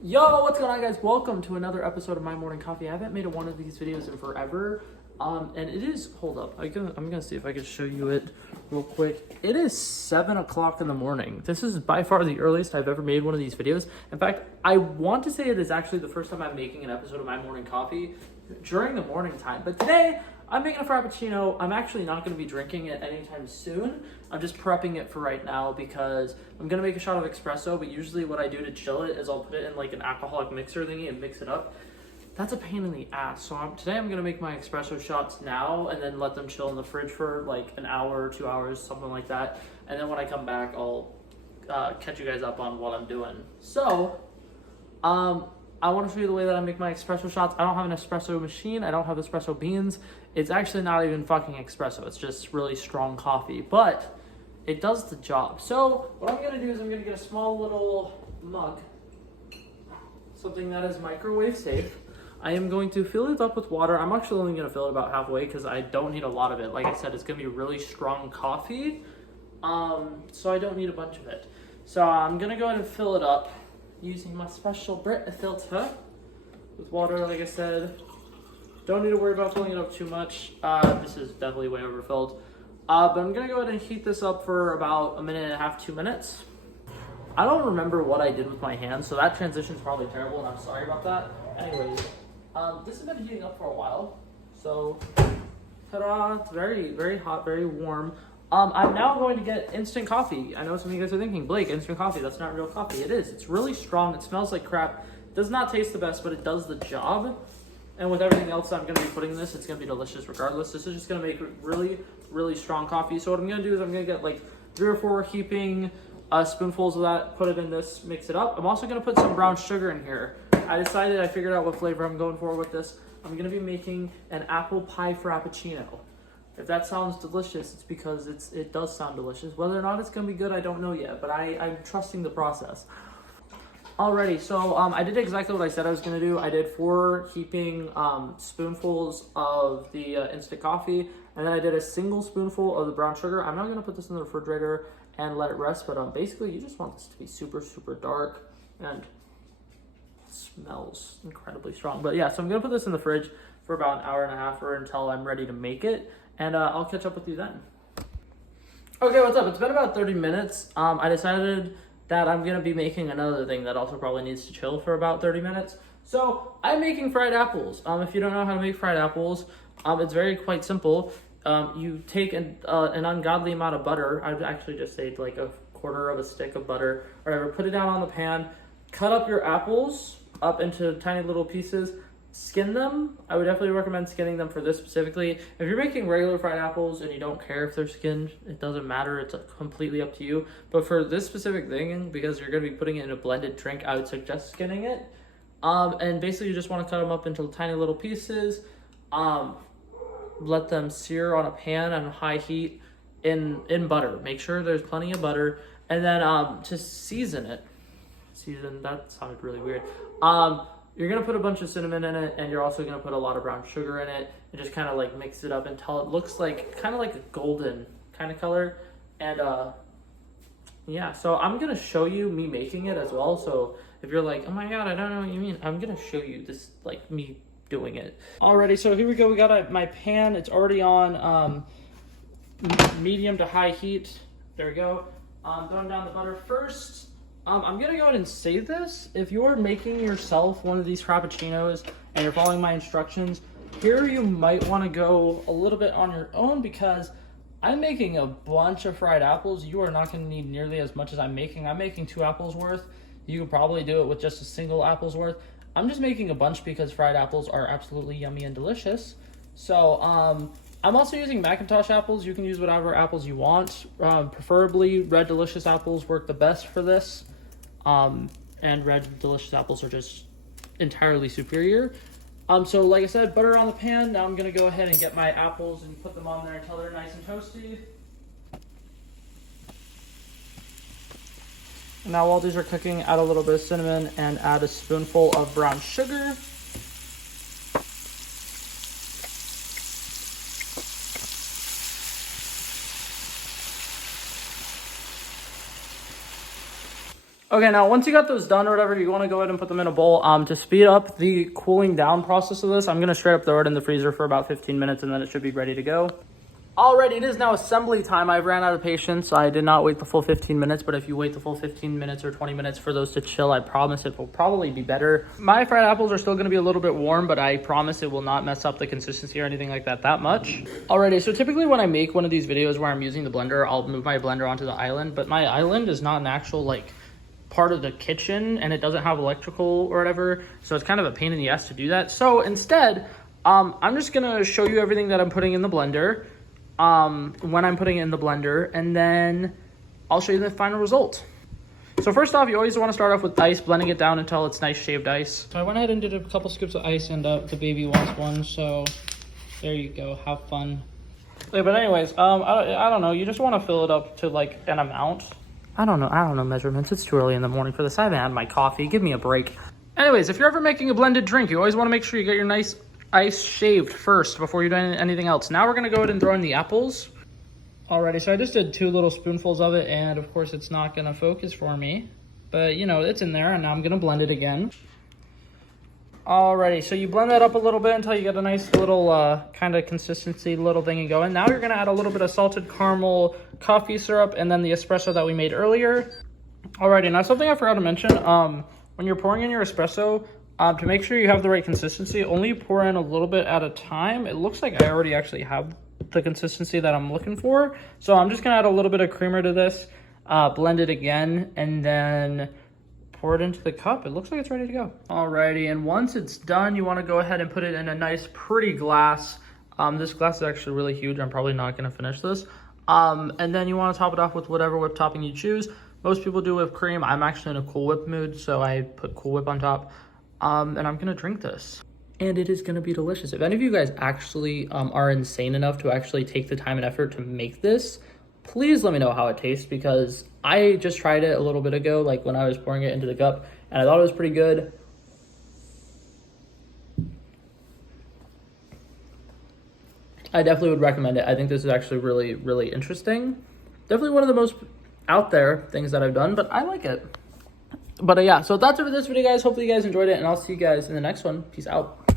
Yo, what's going on, guys? Welcome to another episode of My Morning Coffee. I haven't made one of these videos in forever, and it is, hold up, I'm gonna see if I can show you it real quick. It is 7 o'clock in the morning. This is by far the earliest I've ever made one of these videos. In fact, I want to say it is actually the first time I'm making an episode of My Morning Coffee during the morning time, but today I'm making a Frappuccino. I'm actually not going to be drinking it anytime soon. I'm just prepping it for right now because I'm going to make a shot of espresso, but usually what I do to chill it is I'll put it in like an alcoholic mixer thingy and mix it up. That's a pain in the ass. So today I'm going to make my espresso shots now and then let them chill in the fridge for like an hour or 2 hours, something like that. And then when I come back, I'll catch you guys up on what I'm doing. So, I want to show you the way that I make my espresso shots. I don't have an espresso machine. I don't have espresso beans. It's actually not even fucking espresso. It's just really strong coffee, but it does the job. So what I'm going to do is I'm going to get a small little mug, something that is microwave safe. I am going to fill it up with water. I'm actually only going to fill it about halfway because I don't need a lot of it. Like I said, it's going to be really strong coffee, so I don't need a bunch of it. So I'm going to go ahead and fill it up using my special Brita filter with water. Like I said, don't need to worry about filling it up too much. This is definitely way overfilled. But I'm gonna go ahead and heat this up for about 1.5 minutes, 2 minutes. I don't remember what I did with my hands, so that transition is probably terrible, and I'm sorry about that. Anyways, this has been heating up for a while. So, ta-da, it's very, very hot, very warm. I'm now going to get instant coffee. I know some of you guys are thinking, Blake, instant coffee, that's not real coffee. It is. It's really strong. It smells like crap. It does not taste the best, but it does the job. And with everything else I'm going to be putting in this, it's going to be delicious regardless. This is just going to make really, really strong coffee. So what I'm going to do is I'm going to get like 3 or 4 heaping spoonfuls of that, put it in this, mix it up. I'm also going to put some brown sugar in here. I figured out what flavor I'm going for with this. I'm going to be making an apple pie Frappuccino. If that sounds delicious, it's because it does sound delicious. Whether or not it's going to be good, I don't know yet, but I'm trusting the process. Alrighty, so I did exactly what I said I was going to do. I did 4 heaping spoonfuls of the instant coffee, and then I did a single spoonful of the brown sugar. I'm not going to put this in the refrigerator and let it rest, but basically you just want this to be super, super dark and smells incredibly strong. But yeah, so I'm going to put this in the fridge for about 1.5 hours or until I'm ready to make it. And I'll catch up with you then. Okay, what's up? It's been about 30 minutes. I decided that I'm going to be making another thing that also probably needs to chill for about 30 minutes. So I'm making fried apples. If you don't know how to make fried apples, it's quite simple. You take an ungodly amount of butter. I'd actually just say like 1/4 of a stick of butter or whatever. Put it down on the pan. Cut up your apples up into tiny little pieces. Skin them. I would definitely recommend skinning them for this specifically. If you're making regular fried apples and you don't care if they're skinned, it doesn't matter. It's completely up to you. But for this specific thing, because you're going to be putting it in a blended drink, I would suggest skinning it. And basically you just want to cut them up into tiny little pieces. Let them sear on a pan on high heat in butter. Make sure there's plenty of butter. And then to season it. That sounded really weird. You're going to put a bunch of cinnamon in it, and you're also going to put a lot of brown sugar in it, and just kind of like mix it up until it looks like kind of like a golden kind of color. And yeah, so I'm going to show you me making it as well. So if you're like, oh my God, I don't know what you mean, I'm going to show you this, like me doing it. Alrighty, so here we go. We got my pan. It's already on medium to high heat. There we go. Throwing down the butter first. I'm going to go ahead and save this. If you're making yourself one of these Frappuccinos and you're following my instructions, here you might want to go a little bit on your own because I'm making a bunch of fried apples. You are not going to need nearly as much as I'm making. I'm making 2 apples worth. You could probably do it with just a single apple's worth. I'm just making a bunch because fried apples are absolutely yummy and delicious. So I'm also using Macintosh apples. You can use whatever apples you want. Preferably red delicious apples work the best for this. And red delicious apples are just entirely superior. So like I said, butter on the pan. Now I'm going to go ahead and get my apples and put them on there until they're nice and toasty. Now while these are cooking, add a little bit of cinnamon and add a spoonful of brown sugar. Okay, now once you got those done or whatever, you want to go ahead and put them in a bowl. To speed up the cooling down process of this, I'm going to straight up throw it in the freezer for about 15 minutes and then it should be ready to go. Alrighty, it is now assembly time. I ran out of patience. I did not wait the full 15 minutes, but if you wait the full 15 minutes or 20 minutes for those to chill, I promise it will probably be better. My fried apples are still going to be a little bit warm, but I promise it will not mess up the consistency or anything like that much. Alrighty, so typically when I make one of these videos where I'm using the blender, I'll move my blender onto the island, but my island is not an actual like part of the kitchen and it doesn't have electrical or whatever, so it's kind of a pain in the ass to do that. So instead, I'm just gonna show you everything that I'm putting in the blender when I'm putting it in the blender, and then I'll show you the final result. So first off, you always want to start off with ice, blending it down until it's nice shaved ice. So I went ahead and did a couple scoops of ice, and the baby wants one, so there you go, have fun. Yeah, but anyways, I don't know, you just want to fill it up to like an amount. I don't know measurements, it's too early in the morning for this. I haven't had my coffee, give me a break. Anyways, if you're ever making a blended drink, you always want to make sure you get your nice ice shaved first before you're doing anything else. Now we're gonna go ahead and throw in the apples. Alrighty, so I just did 2 little spoonfuls of it, and of course it's not gonna focus for me, but you know, it's in there, and now I'm gonna blend it again. Alrighty, so you blend that up a little bit until you get a nice little kind of consistency little thingy going. Now you're gonna add a little bit of salted caramel coffee syrup and then the espresso that we made earlier. Alrighty, now something I forgot to mention, when you're pouring in your espresso, to make sure you have the right consistency, only pour in a little bit at a time. It looks like I already actually have the consistency that I'm looking for. So I'm just gonna add a little bit of creamer to this, blend it again, and then pour it into the cup. It looks like it's ready to go. Alrighty, and once it's done, you wanna go ahead and put it in a nice, pretty glass. This glass is actually really huge. I'm probably not gonna finish this. And then you wanna top it off with whatever whipped topping you choose. Most people do whipped cream. I'm actually in a Cool Whip mood, so I put Cool Whip on top. And I'm gonna drink this. And it is gonna be delicious. If any of you guys actually are insane enough to actually take the time and effort to make this, please let me know how it tastes, because I just tried it a little bit ago, like when I was pouring it into the cup, and I thought it was pretty good. I definitely would recommend it. I think this is actually really, really interesting. Definitely one of the most out there things that I've done, but I like it. But yeah, so that's it for this video, guys. Hopefully you guys enjoyed it, and I'll see you guys in the next one. Peace out.